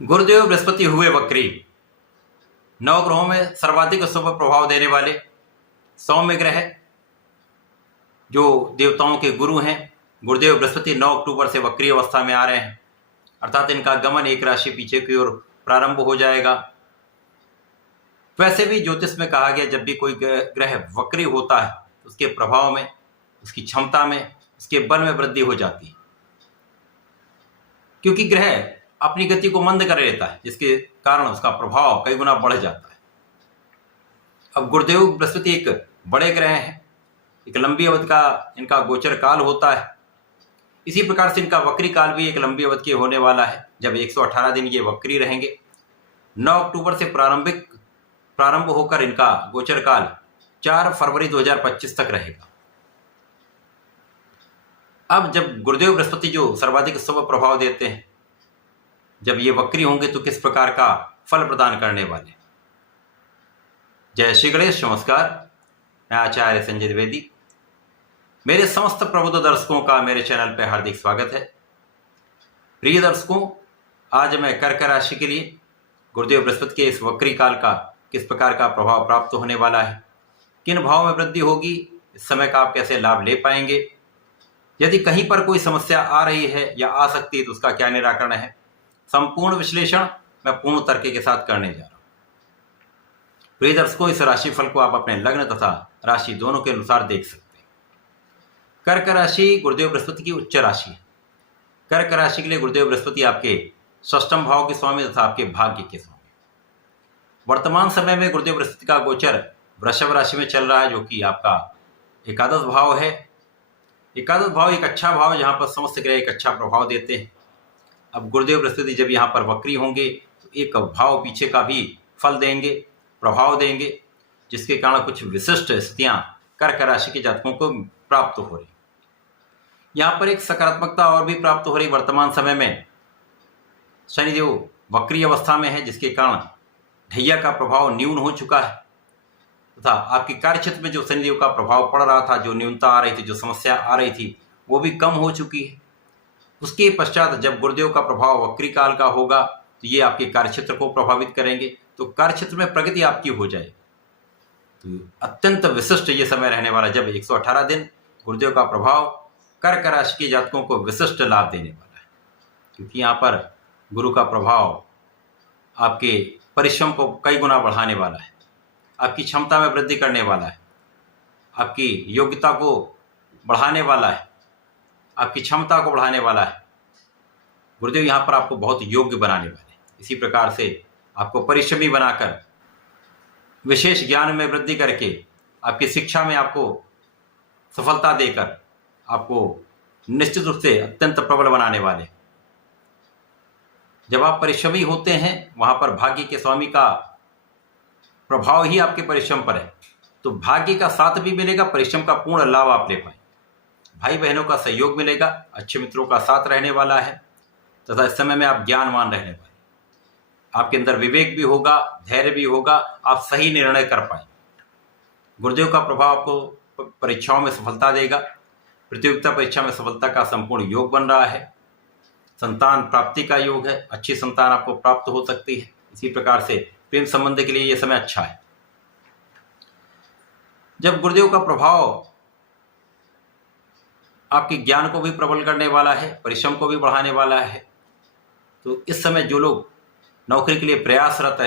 गुरुदेव बृहस्पति हुए वक्री। नवग्रहों में सर्वाधिक शुभ प्रभाव देने वाले सौम्य ग्रह जो देवताओं के गुरु हैं, गुरुदेव बृहस्पति 9 अक्टूबर से वक्री अवस्था में आ रहे हैं, अर्थात इनका गमन एक राशि पीछे की ओर प्रारंभ हो जाएगा। वैसे भी ज्योतिष में कहा गया, जब भी कोई ग्रह वक्री होता है तो उसके प्रभाव में, उसकी क्षमता में, उसके बल में वृद्धि हो जाती है, क्योंकि ग्रह अपनी गति को मंद कर लेता है, जिसके कारण उसका प्रभाव कई गुना बढ़ जाता है। अब गुरुदेव बृहस्पति एक बड़े ग्रह हैं, एक लंबी अवधि का इनका गोचर काल होता है। इसी प्रकार से इनका वक्री काल भी एक लंबी अवधि के होने वाला है, जब 118 दिन ये वक्री रहेंगे। 9 अक्टूबर से प्रारंभ होकर इनका गोचर काल 4 फरवरी 2025 तक रहेगा। अब जब गुरुदेव बृहस्पति जो सर्वाधिक शुभ प्रभाव देते हैं, जब ये वक्री होंगे तो किस प्रकार का फल प्रदान करने वाले। जय श्री गणेश, नमस्कार। मैं आचार्य संजय द्विवेदी। मेरे समस्त प्रबुद्ध दर्शकों का मेरे चैनल पर हार्दिक स्वागत है। प्रिय दर्शकों, आज मैं कर्क राशि के लिए गुरुदेव बृहस्पति के इस वक्री काल का किस प्रकार का प्रभाव प्राप्त होने वाला है, किन भाव में वृद्धि होगी, इस समय का आप कैसे लाभ ले पाएंगे, यदि कहीं पर कोई समस्या आ रही है या आ सकती है तो उसका क्या निराकरण है, संपूर्ण विश्लेषण मैं पूर्ण तर्क के साथ करने जा रहा हूं। प्रिय दर्शकों, इस राशिफल को आप अपने लग्न तथा राशि दोनों के अनुसार देख सकते हैं। कर्क राशि गुरुदेव बृहस्पति की उच्च राशि है। कर्क राशि के लिए गुरुदेव बृहस्पति आपके षष्ठम भाव के स्वामी तथा आपके भाग्य के स्वामी। वर्तमान समय में गुरुदेव बृहस्पति का गोचर वृषभ राशि में चल रहा है, जो कि आपका एकादश भाव है। एकादश भाव एक अच्छा भाव है, जहाँ पर समस्त ग्रह एक अच्छा प्रभाव देते हैं। अब गुरुदेव बृहस्पति जब यहाँ पर वक्री होंगे तो एक भाव पीछे का भी फल देंगे, प्रभाव देंगे, जिसके कारण कुछ विशिष्ट स्थितियां कर्क राशि के जातकों को प्राप्त हो रही। यहाँ पर एक सकारात्मकता और भी प्राप्त हो रही। वर्तमान समय में शनिदेव वक्री अवस्था में है, जिसके कारण ढैया का प्रभाव न्यून हो चुका है तथा आपके कार्यक्षेत्र में जो शनिदेव का प्रभाव पड़ रहा था, जो न्यूनता आ रही थी, जो समस्या आ रही थी, वो भी कम हो चुकी है। उसके पश्चात जब गुरुदेव का प्रभाव वक्री काल का होगा तो ये आपके कार्यक्षेत्र को प्रभावित करेंगे, तो कार्यक्षेत्र में प्रगति आपकी हो जाएगी। तो अत्यंत विशिष्ट ये समय रहने वाला, जब 118 दिन गुरुदेव का प्रभाव कर्क राशि के जातकों को विशिष्ट लाभ देने वाला है, क्योंकि यहाँ पर गुरु का प्रभाव आपके परिश्रम को कई गुना बढ़ाने वाला है, आपकी क्षमता में वृद्धि करने वाला है, आपकी योग्यता को बढ़ाने वाला है, आपकी क्षमता को बढ़ाने वाला है। गुरुदेव यहाँ पर आपको बहुत योग्य बनाने वाले हैं। इसी प्रकार से आपको परिश्रमी बनाकर, विशेष ज्ञान में वृद्धि करके, आपकी शिक्षा में आपको सफलता देकर आपको निश्चित रूप से अत्यंत प्रबल बनाने वाले। जब आप परिश्रमी होते हैं, वहाँ पर भाग्य के स्वामी का प्रभाव ही आपके परिश्रम पर है, तो भाग्य का साथ भी मिलेगा, परिश्रम का पूर्ण लाभ आप ले पाएंगे। भाई बहनों का सहयोग मिलेगा, अच्छे मित्रों का साथ रहने वाला है तथा इस समय में आप ज्ञानवान रहने वाले। आपके अंदर विवेक भी होगा, धैर्य भी होगा, आप सही निर्णय कर पाएंगे। गुरुदेव का प्रभाव आपको परीक्षाओं में सफलता देगा। प्रतियोगिता परीक्षा में सफलता का संपूर्ण योग बन रहा है। संतान प्राप्ति का योग है, अच्छी संतान आपको प्राप्त हो सकती है। इसी प्रकार से प्रेम संबंध के लिए यह समय अच्छा है। जब गुरुदेव का प्रभाव आपके ज्ञान को भी प्रबल करने वाला है, परिश्रम को भी बढ़ाने वाला है, तो इस समय जो लोग नौकरी के लिए प्रयासरत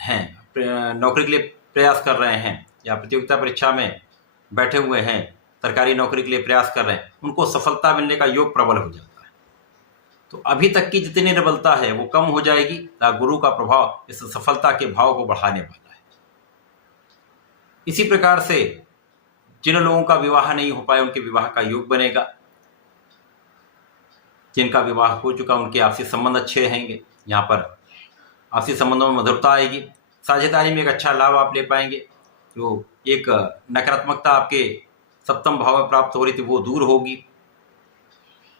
हैं, नौकरी के लिए प्रयास कर रहे हैं या प्रतियोगिता परीक्षा में बैठे हुए हैं, सरकारी नौकरी के लिए प्रयास कर रहे हैं, उनको सफलता मिलने का योग प्रबल हो जाता है। तो अभी तक की जितनी निर्बलता है वो कम हो जाएगी, गुरु का प्रभाव इस सफलता के भाव को बढ़ाने वाला है। इसी प्रकार से जिन लोगों का विवाह नहीं हो पाया, उनके विवाह का योग बनेगा। जिनका विवाह हो चुका, उनके आपसी संबंध अच्छे रहेंगे। यहाँ पर आपसी संबंधों में मधुरता आएगी। साझेदारी में एक अच्छा लाभ आप ले पाएंगे। जो एक नकारात्मकता आपके सप्तम भाव में प्राप्त हो रही थी, वो दूर होगी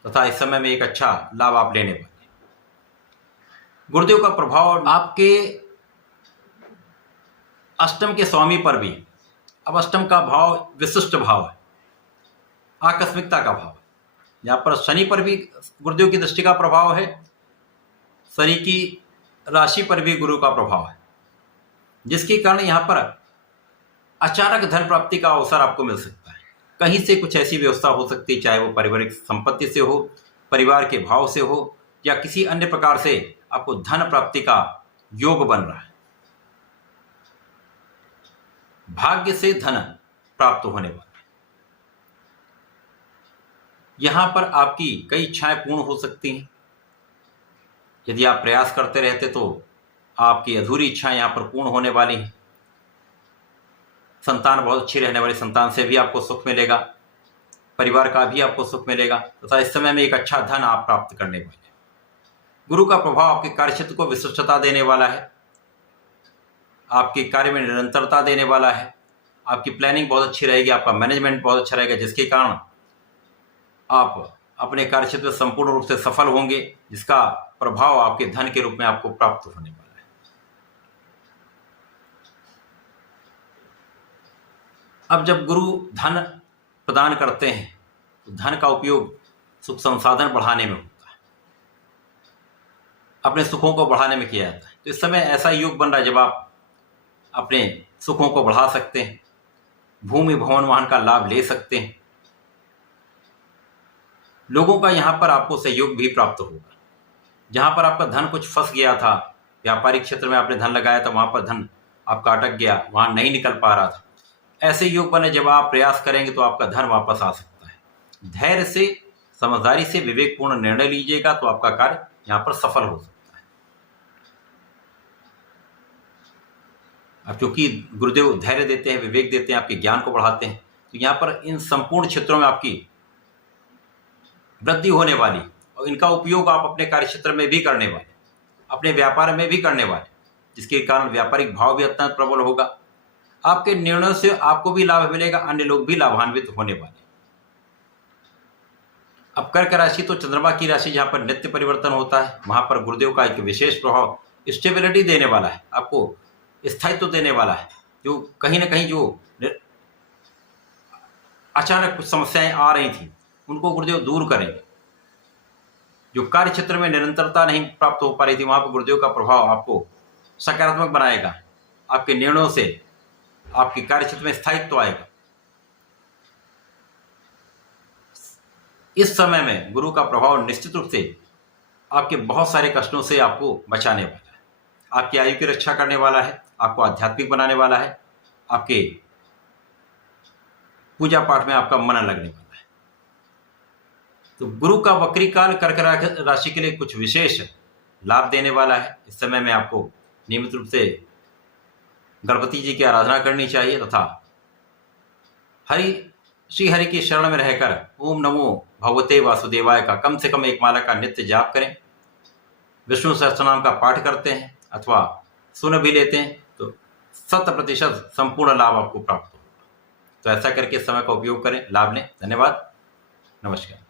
तथा इस समय में एक अच्छा लाभ आप लेने वाले। गुरुदेव का प्रभाव आपके अष्टम के स्वामी पर भी। अब अष्टम का भाव विशिष्ट भाव है, आकस्मिकता का भाव है। यहाँ पर शनि पर भी गुरुदेव की दृष्टि का प्रभाव है। शनि की राशि पर भी गुरु का प्रभाव है, जिसके कारण यहाँ पर अचानक धन प्राप्ति का अवसर आपको मिल सकता है। कहीं से कुछ ऐसी व्यवस्था हो सकती है, चाहे वो पारिवारिक संपत्ति से हो, परिवार के भाव से हो, या किसी अन्य प्रकार से आपको धन प्राप्ति का योग बन रहा है। भाग्य से धन प्राप्त होने वाला है। यहां पर आपकी कई इच्छाएं पूर्ण हो सकती हैं। यदि आप प्रयास करते रहते तो आपकी अधूरी इच्छाएं यहां पर पूर्ण होने वाली हैं। संतान बहुत अच्छी रहने वाली, संतान से भी आपको सुख मिलेगा, परिवार का भी आपको सुख मिलेगा तथा इस समय में एक अच्छा धन आप प्राप्त करने वाले। गुरु का प्रभाव आपके कार्यक्षेत्र को विशिष्टता देने वाला है, आपके कार्य में निरंतरता देने वाला है, आपकी प्लानिंग बहुत अच्छी रहेगी, आपका मैनेजमेंट बहुत अच्छा रहेगा, जिसके कारण आप अपने कार्यक्षेत्र में संपूर्ण रूप से सफल होंगे, जिसका प्रभाव आपके धन के रूप में आपको प्राप्त होने वाला है। अब जब गुरु धन प्रदान करते हैं तो धन का उपयोग सुख संसाधन बढ़ाने में होता है, अपने सुखों को बढ़ाने में किया जाता है। तो इस समय ऐसा योग बन रहा है जब आप अपने सुखों को बढ़ा सकते हैं, भूमि भवन वाहन का लाभ ले सकते हैं, लोगों का यहाँ पर आपको सहयोग भी प्राप्त होगा। जहाँ पर आपका धन कुछ फंस गया था, व्यापारिक क्षेत्र में आपने धन लगाया था, वहाँ पर धन आपका अटक गया, वहाँ नहीं निकल पा रहा था, ऐसे योग बने जब आप प्रयास करेंगे तो आपका धन वापस आ सकता है। धैर्य से, समझदारी से, विवेकपूर्ण निर्णय लीजिएगा तो आपका कार्य यहाँ पर सफल हो सकता है। अब क्योंकि गुरुदेव धैर्य देते हैं, विवेक देते हैं, आपके ज्ञान को बढ़ाते हैं, तो यहाँ पर इन संपूर्ण क्षेत्रों में आपकी वृद्धि होने वाली और इनका उपयोग आप अपने कार्य क्षेत्र में भी करने वाले, अपने व्यापार में भी करने वाले, जिसके कारण व्यापारिक भाव भी अत्यंत प्रबल होगा। आपके निर्णयों से आपको भी लाभ मिलेगा, अन्य लोग भी लाभान्वित होने वाले। अब कर्क राशि तो चंद्रमा की राशि, जहां पर नित्य परिवर्तन होता है, वहां पर गुरुदेव का एक विशेष प्रभाव स्टेबिलिटी देने वाला है, आपको स्थायित्व देने वाला है। जो कहीं ना कहीं जो अचानक कुछ समस्याएं आ रही थी उनको गुरुदेव दूर करेंगे। जो कार्य क्षेत्र में निरंतरता नहीं प्राप्त हो पा रही थी, वहां पर गुरुदेव का प्रभाव आपको सकारात्मक बनाएगा। आपके निर्णयों से आपके कार्य क्षेत्र में स्थायित्व आएगा। इस समय में गुरु का प्रभाव निश्चित रूप से आपके बहुत सारे कष्टों से आपको बचाने वाला है, आपकी आयु की रक्षा करने वाला है, आपको आध्यात्मिक बनाने वाला है, आपके पूजा पाठ में आपका मन लगने वाला है। तो गुरु का वक्री काल कर्क राशि के लिए कुछ विशेष लाभ देने वाला है। इस समय में आपको नियमित रूप से गणपति जी की आराधना करनी चाहिए तथा श्री हरि की शरण में रहकर ओम नमो भगवते वासुदेवाय का कम से कम एक माला का नित्य जाप करें। विष्णु सहस्त्रनाम का पाठ करते हैं अथवा सुन भी लेते हैं तो 100% संपूर्ण लाभ आपको प्राप्त होगा। तो ऐसा करके समय का उपयोग करें, लाभ लें। धन्यवाद, नमस्कार।